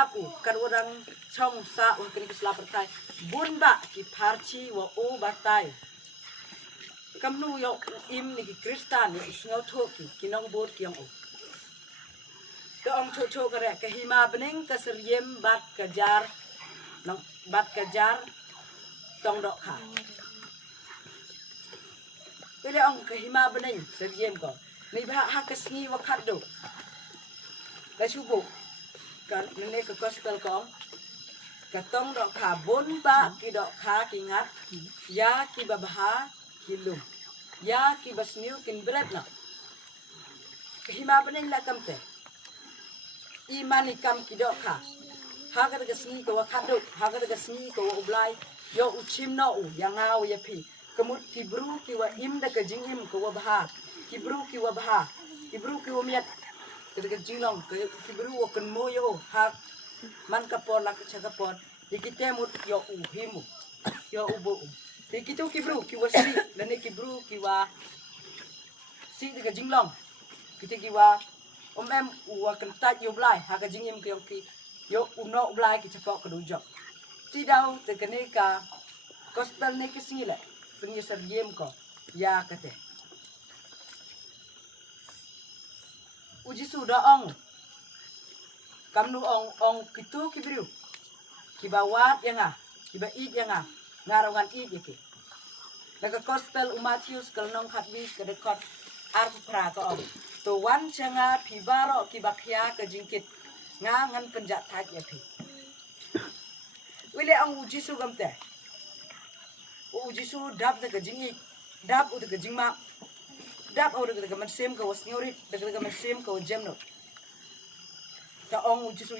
dap kan orang chong sa kini keslap pertai bun ba ki parchi wa o batai kamnu yo im ni ki kristan ni sngo tho ki kinong bot ki o ke ong cho kare ke hima bening ke seriem bat kejar nong bat kejar tong dok kha pele ong ke hima bening seriem ko ni ba ha ke sngi wa khat do la subu kan nene ke gospel ko katong dok kha bon ba ki dok kha ki ngat ya ki babha ki lum ya ki basniu kin bret na ke hima bening la kamte imani kam ki dok kha ha ka ke sngi ko wa khat do ha ka ke sngi ko wa ublai yo uchim no u yang ngau ya pi kemut ki bru ki wa im da ke jingim ko wa bha ki bru ki wa bha ki bru ki wa miat ke jinglong ke ki bru wa kan mo yo ha man ka pon la ka ka pon dikite mut yo u himu yo u bo dikitu ki bru ki wa si la ne ki bru ki wa si de ke jinglong kita ki wa em wa kan ta yo blai ha ka jingim ki yo u no blai ki chapok ka du jok ti dau te ke ne ka gospel ne ki singile pengi seriem ko ya kate uji suda ong kamnu ong kitu kibru kibawat yang ki ba id yang ngarongan id yake laga gospel Matthews kalnong khatbi ke rekod art pra ko ong to wan changa pibaro kibakhya ke jingkit ngan penjat thak ya phi wile ong uji su gamte uji su dap de ke jingi dap u de ke jingma dap au de ke man sem ko wasniori de ke man sem ko jemno ta ong uji su